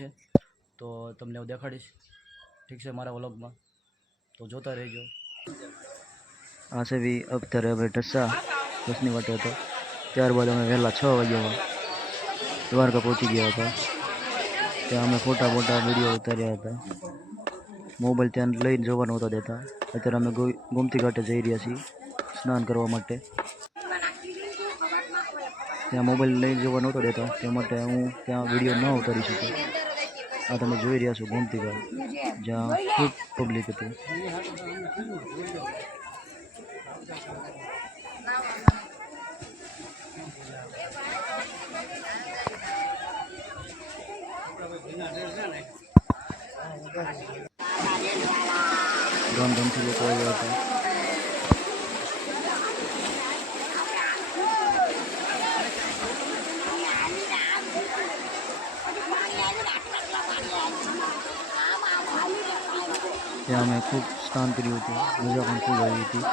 છે, તો તમને હું દેખાડીશ. ઠીક છે, મારા વ્લોગમાં તો જોતા રહેજો. આ છે બી અત્યારે હવે ઢસા બસની વાટે હતો. ત્યારબાદ અમે વહેલા 6 વાગ્યામાં દ્વારકા પહોંચી ગયા હતા. ત્યાં અમે ફોટા વિડીયો ઉતાર્યા હતા. મોબાઈલ ત્યાં લઈને જોવા નહોતા દેતા. અત્યારે અમે ગોમતી ઘાટે જઈ રહ્યા છીએ સ્નાન કરવા માટે. ત્યાં મોબાઈલ લઈને જોવા નહોતા દેતા, તે માટે હું ત્યાં વિડીયો ન ઉતારી શકું. આ તમે જોઈ રહ્યા છો ગોમતી ઘાટ, જ્યાં ખૂબ પબ્લિક હતું. ગામથી લોકો આવ્યા હતા. ત્યાં અમે ખૂબ સ્નાન કર્યું હતું, મજા પણ ખૂબ આવી હતી.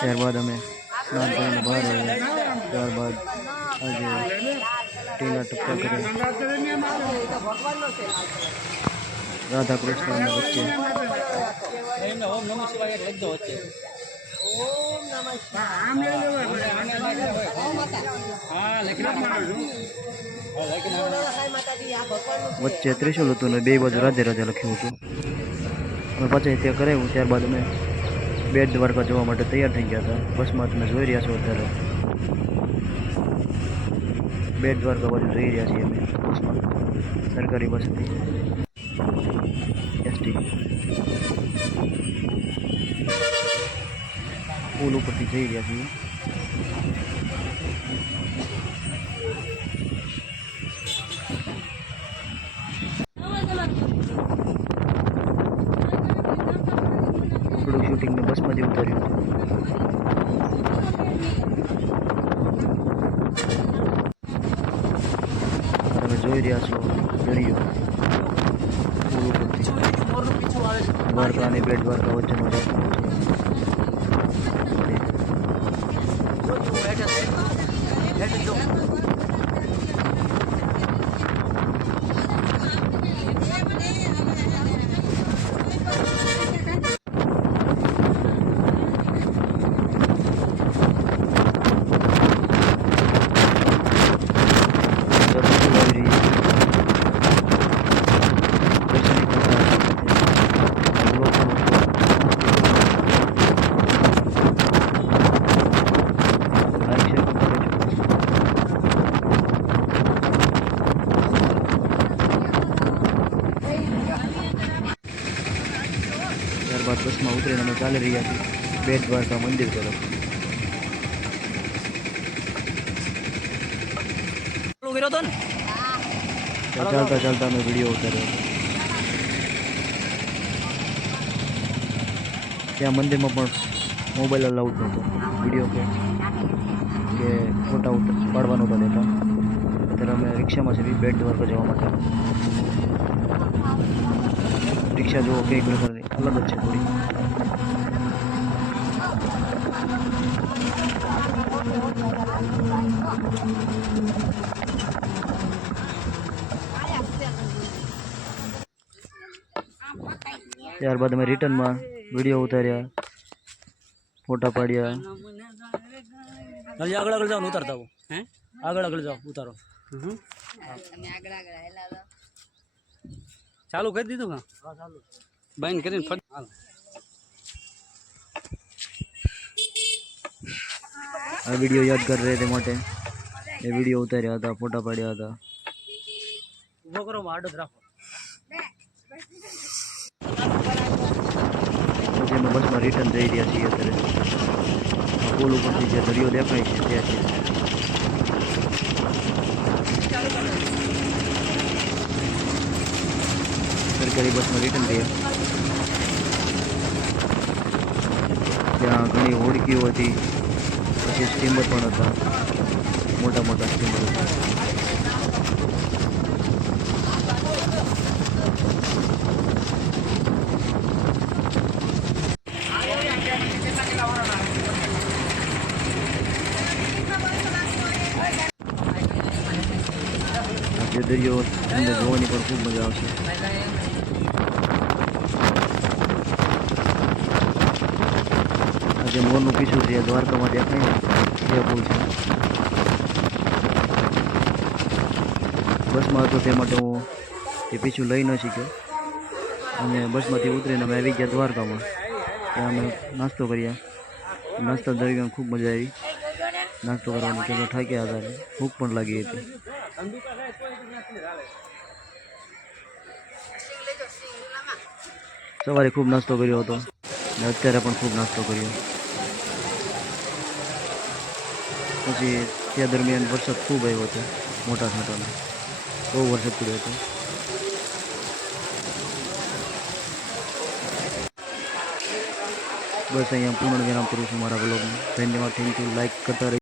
ત્યારબાદ અમે સ્નાન કરીને બહાર આવ્યા. ત્યારબાદ આજે ટીલા ટપ્પા કર્યા રાધા કૃષ્ણ વચ્ચે. વચ્ચે ત્રિશુલ હતું ને 2 બાજુ રાધે રાધે લખ્યું હતું. અમે પાછા ત્યાં કરાવ્યું. ત્યારબાદ અમે બેટ દ્વારકા જવા માટે તૈયાર થઈ ગયા હતા. બસમાં તમે જોઈ રહ્યા છો અત્યારે બેટ દ્વારકા બાજુ જઈ રહ્યા છીએ અમે બસમાં, સરકારી બસ હતી એસટી. પુલ ઉપરથી જઈ રહ્યા છીએ. થોડુંક શૂટિંગને બસમાંથી ઉતાર્યું. તમે જોઈ રહ્યા છો દરિયો પુલ ઉપરથી દ્વારકા અને બેટ દ્વારકા વચ્ચેનો રસ્તો છે. ત્યારબાદ બસમાં ઉતરીને અમે ચાલી રહ્યા છીએ બેટ દ્વારકા મંદિર તરફ. ચાલતા ચાલતા અમે વિડીયો ઉતાર્યો. ત્યાં મંદિરમાં પણ મોબાઈલ અલાઉડ નહોતો, વિડીયો કે ફોટા પાડવા નહોતા દેતા. અત્યારે અમે રિક્ષામાં છે બેટ દ્વારકા જવા માટે. રિક્ષા જુઓ કઈ પ્રકારની અલગ જ છે થોડી. ત્યારબાદ અમે રિટર્નમાં વિડીયો ઉતાર્યા, ફોટા પાડ્યા. આગળ જાઓ ઉતારતા આગળ જાઓ ઉતારો. ચાલુ કરી દીધું કા? ચાલુ બંધ કરીને આ વિડીયો યાદગાર રહે તે માટે એ વિડીયો ઉતાર્યા હતા, ફોટા પાડ્યા હતા. ઉભો કરો, આડો જ રાખો. પછી અમે બસમાં રિટર્ન જઈ રહ્યા છીએ. અત્યારે પુલ ઉપરથી જે દરિયો દેખાય છે ત્યાં છે. સરકારી બસમાં રિટર્ન ગયા. ત્યાં ઘણી હોડકીઓ હતી, પછી સ્ટીમર પણ હતા, મોટા મોટા સ્ટીમર હતા. દરિયો તમને જોવાની પણ ખૂબ મજા આવશે. આ જે મોરનું પીછું છે દ્વારકામાં દેખાય ને એ પુલ છે. બસમાં હતો તે માટે હું તે પીછું લઈ ન શક્યો અને બસમાંથી ઉતરીને અમે આવી ગયા દ્વારકામાં. ત્યાં અમે નાસ્તો કર્યા. નાસ્તા દરમિયાન ખૂબ મજા આવી નાસ્તો કરવાની, કે થાક્યા હતા, ભૂખ પણ લાગી હતી. સવારે ખૂબ નાસ્તો કર્યો હતો અને અત્યારે પણ ખૂબ નાસ્તો કર્યો. પછી ત્યાં દરમિયાન વરસાદ ખૂબ આવ્યો હતો, મોટા છાંટાનો બહુ વરસાદ પડ્યો હતો. બસ અહીંયા પૂર્ણ વિરામ કરું છું મારા બ્લોગને. ધન્યવાદ, થેન્ક યુ. લાઈક કરતા